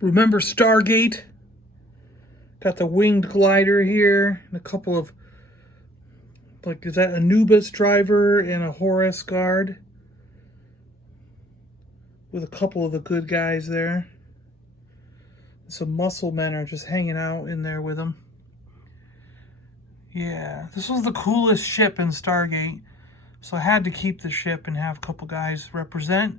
Remember Stargate? Got the winged glider here, and a couple of, like, is that Anubis driver and a Horus guard? With a couple of the good guys there. Some muscle men are just hanging out in there with them. Yeah, this was the coolest ship in Stargate, so I had to keep the ship and have a couple guys represent.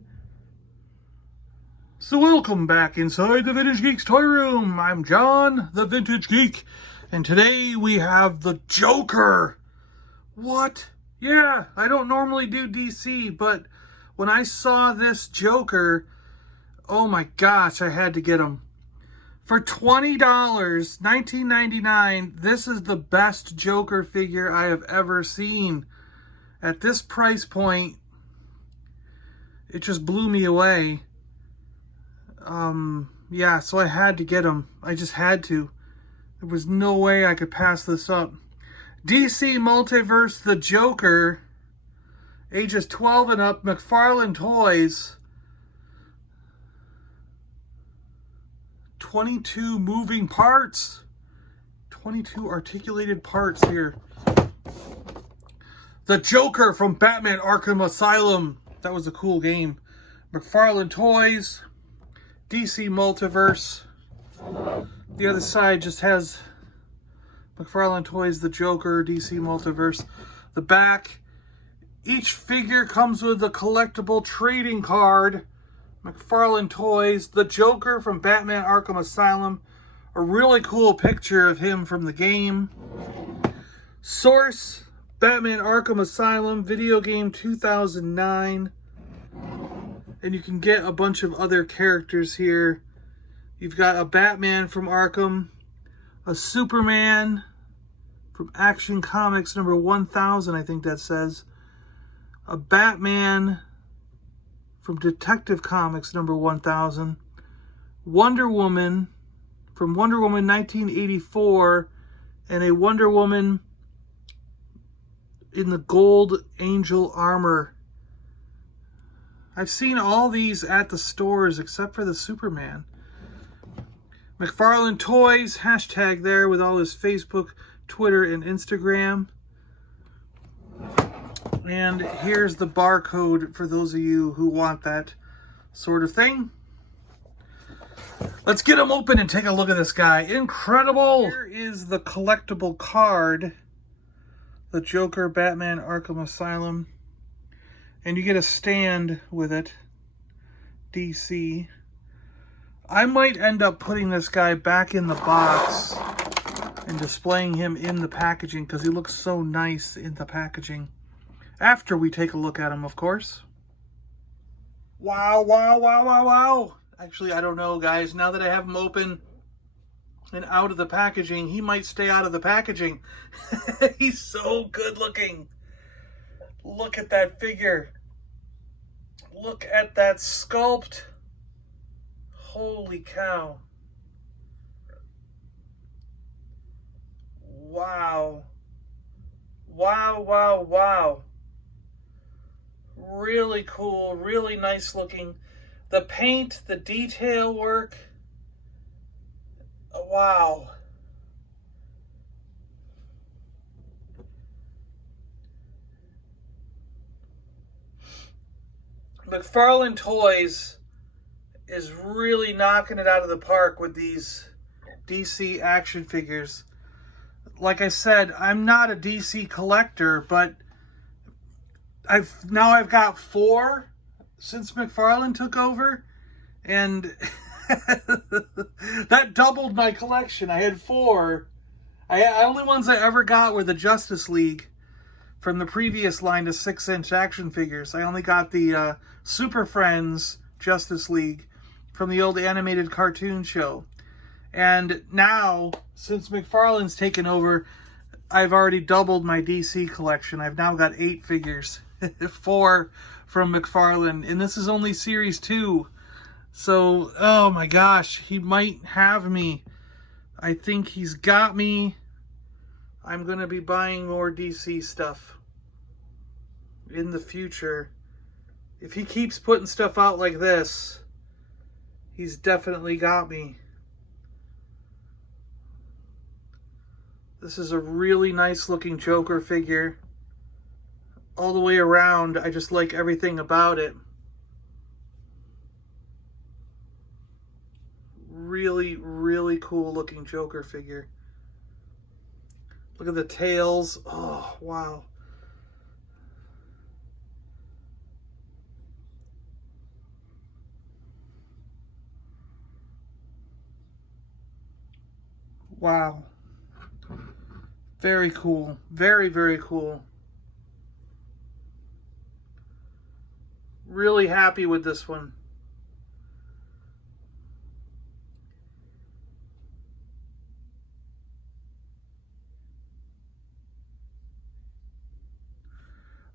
So welcome back inside the Vintage Geek's toy room. I'm John, the Vintage Geek, and today we have the Joker. What? Yeah, I don't normally do DC, but when I saw this Joker, oh my gosh, I had to get him. For $20, $19.99, this is the best Joker figure I have ever seen. At this price point, it just blew me away. Yeah, so I had to get him. I just had to. There was no way I could pass this up. DC Multiverse, the Joker, ages 12 and up, McFarlane Toys. 22 moving parts. 22 articulated parts here. The Joker from Batman Arkham Asylum. That was a cool game. McFarlane Toys. DC Multiverse. The other side just has McFarlane Toys, the Joker, DC Multiverse. The back. Each figure comes with a collectible trading card. McFarlane Toys, the Joker from Batman Arkham Asylum. A really cool picture of him from the game. Source, Batman Arkham Asylum, video game 2009. And you can get a bunch of other characters here. You've got a Batman from Arkham, a Superman from Action Comics number 1000, I think that says. A Batman from Detective Comics number 1000. Wonder Woman from Wonder Woman 1984, and a Wonder Woman in the gold angel armor. I've seen all these at the stores except for the Superman. McFarlane Toys, hashtag there with all his Facebook, Twitter, and Instagram. And here's the barcode for those of you who want that sort of thing. Let's get him open and take a look at this guy. Incredible! Here is the collectible card. The Joker, Batman, Arkham Asylum. And you get a stand with it. DC. I might end up putting this guy back in the box and displaying him in the packaging because he looks so nice in the packaging. After we take a look at him, of course. Wow, wow, wow, wow, wow. Actually, I don't know, guys. Now that I have him open and out of the packaging, he might stay out of the packaging. He's so good looking. Look at that figure. Look at that sculpt. Holy cow. Wow. Wow, wow, wow. Really cool, really nice looking. The paint, the detail work. Wow. McFarlane Toys is really knocking it out of the park with these DC action figures. Like I said, I'm not a DC collector, but I've got 4 since McFarlane took over, and that doubled my collection. I had 4. Only ones I ever got were the Justice League from the previous line of 6-inch action figures. I only got the Super Friends Justice League from the old animated cartoon show. And now, since McFarlane's taken over, I've already doubled my DC collection. I've now got 8 figures. 4 from McFarlane. And this is only Series 2. So, oh my gosh, he might have me. I think he's got me. I'm going to be buying more DC stuff in the future. If he keeps putting stuff out like this, He's definitely got me. This is a really nice looking Joker figure. All the way around, I just like everything about it. Really, really cool looking Joker figure. Look at the tails. Oh, wow. Wow. Very cool. Very, very cool. Really happy with this one.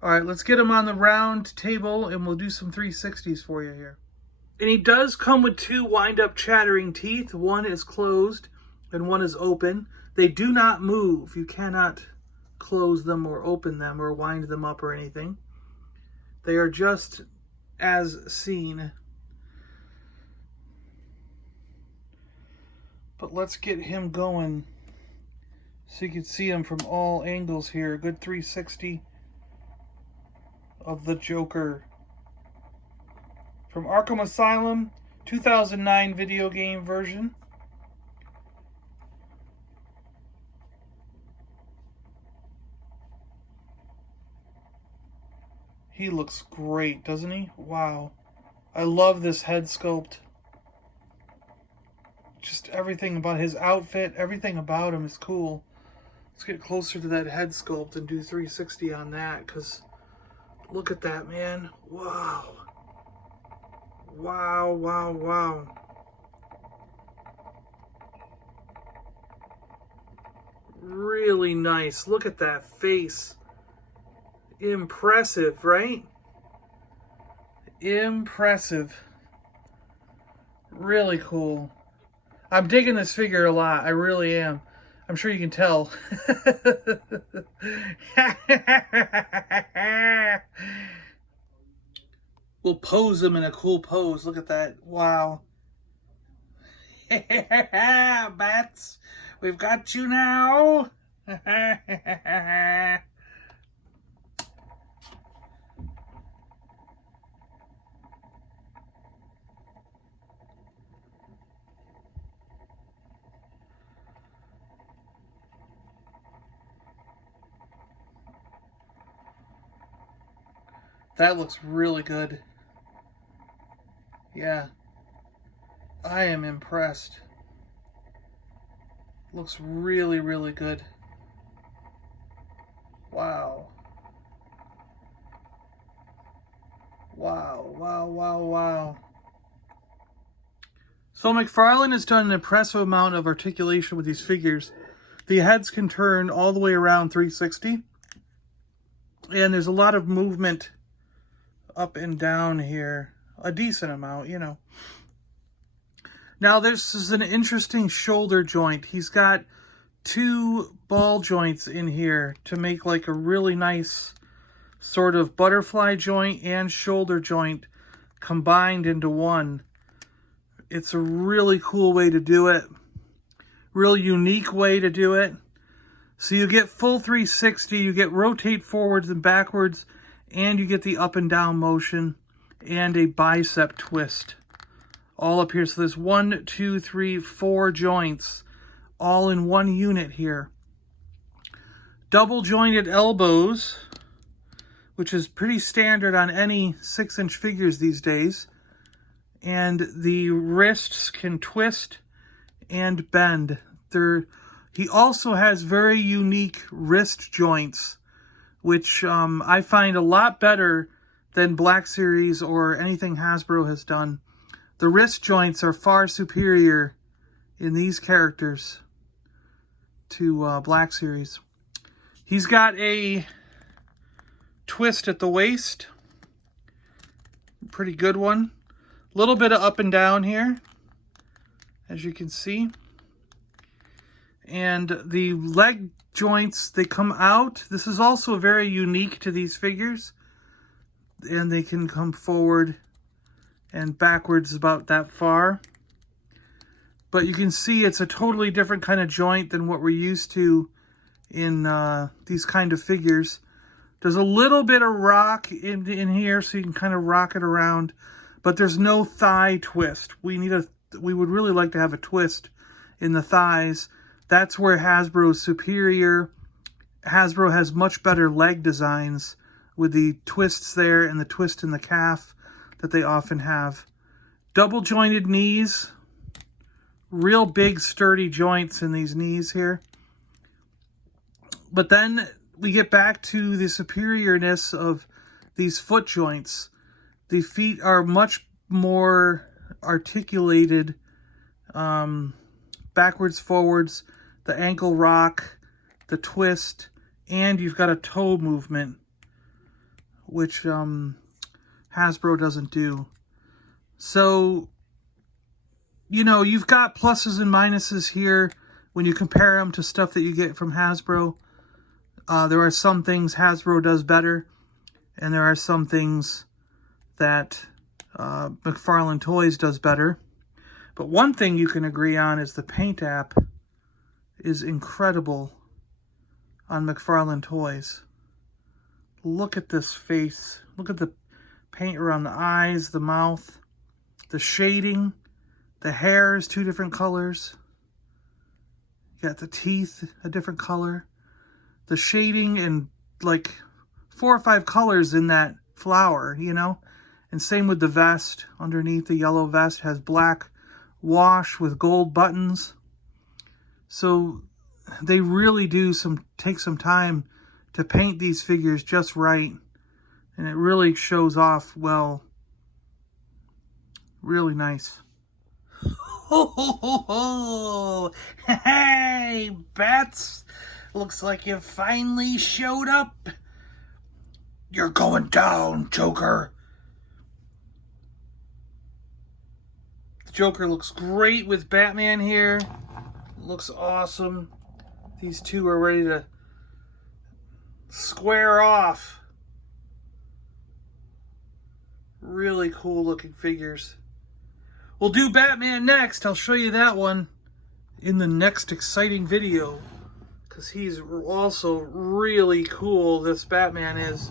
All right, let's get him on the round table and we'll do some 360s for you here. And he does come with two wind-up chattering teeth. One is closed and one is open. They do not move. You cannot close them or open them or wind them up or anything. They are just as seen. But let's get him going so you can see him from all angles here. A good 360 of the Joker. From Arkham Asylum, 2009 video game version. He looks great, doesn't he? Wow. I love this head sculpt. Just everything about his outfit, everything about him is cool. Let's get closer to that head sculpt and do 360 on that, because look at that, man. Wow. Wow, wow, wow. Really nice. Look at that face. Impressive, right? Impressive. Really cool. I'm digging this figure a lot. I really am. I'm sure you can tell. We'll pose him in a cool pose. Look at that. Wow. Bats, we've got you now. That looks really good. Yeah. I am impressed. Looks really, really good. Wow. Wow, wow, wow, wow. So McFarlane has done an impressive amount of articulation with these figures. The heads can turn all the way around 360. And there's a lot of movement up and down here. A decent amount, you know. Now this is an interesting shoulder joint. He's got two ball joints in here to make like a really nice sort of butterfly joint and shoulder joint combined into one. It's a really cool way to do it. Real unique way to do it. So you get full 360, you get rotate forwards and backwards, and you get the up and down motion and a bicep twist all up here. So there's 1, 2, 3, 4 joints all in one unit here. Double jointed elbows, which is pretty standard on any 6-inch figures these days. And the wrists can twist and bend. He also has very unique wrist joints, which I find a lot better than Black Series or anything Hasbro has done. The wrist joints are far superior in these characters to Black Series. He's got a twist at the waist. Pretty good one. A little bit of up and down here, as you can see. And the leg joints, they come out. This is also very unique to these figures. And they can come forward and backwards about that far. But you can see it's a totally different kind of joint than what we're used to in these kind of figures. There's a little bit of rock in here, so you can kind of rock it around. But there's no thigh twist. We would really like to have a twist in the thighs. That's where Hasbro is superior. Hasbro has much better leg designs with the twists there and the twist in the calf that they often have. Double jointed knees. Real big sturdy joints in these knees here. But then we get back to the superiorness of these foot joints. The feet are much more articulated, backwards, forwards, the ankle rock, the twist, and you've got a toe movement, which Hasbro doesn't do. So, you know, you've got pluses and minuses here when you compare them to stuff that you get from Hasbro. There are some things Hasbro does better, and there are some things that McFarlane Toys does better. But one thing you can agree on is the paint app is incredible on McFarlane Toys. Look at this face. Look at the paint around the eyes, the mouth, the shading. The hair is 2 different colors. You got the teeth, a different color. The shading and like 4 or 5 colors in that flower, you know? And same with the vest. Underneath the yellow vest has black wash with gold buttons. So they really do take some time to paint these figures just right. And it really shows off well. Really nice. Oh, hey, Bats. Looks like you finally showed up. You're going down, Joker. The Joker looks great with Batman here. Looks awesome. These two are ready to square off. Really cool looking figures. We'll do Batman next. I'll show you that one in the next exciting video, because he's also really cool, this Batman is.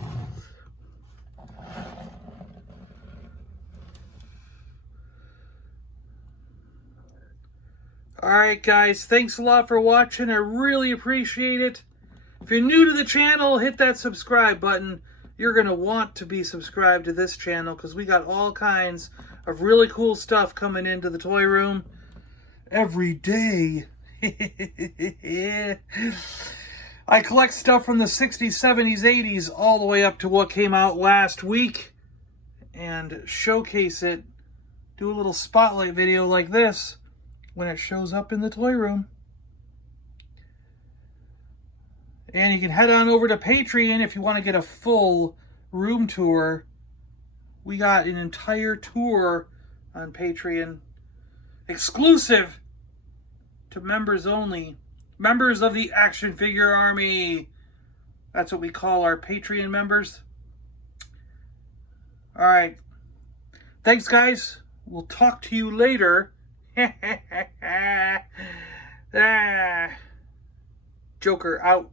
Alright guys, thanks a lot for watching. I really appreciate it. If you're new to the channel, hit that subscribe button. You're going to want to be subscribed to this channel, because we got all kinds of really cool stuff coming into the toy room every day. I collect stuff from the 60s, 70s, 80s, all the way up to what came out last week, and showcase it, do a little spotlight video like this when it shows up in the toy room. And you can head on over to Patreon if you want to get a full room tour. We got an entire tour on Patreon, exclusive to members only. Members of the Action Figure Army. That's what we call our Patreon members. Alright. Thanks, guys. We'll talk to you later. Joker out.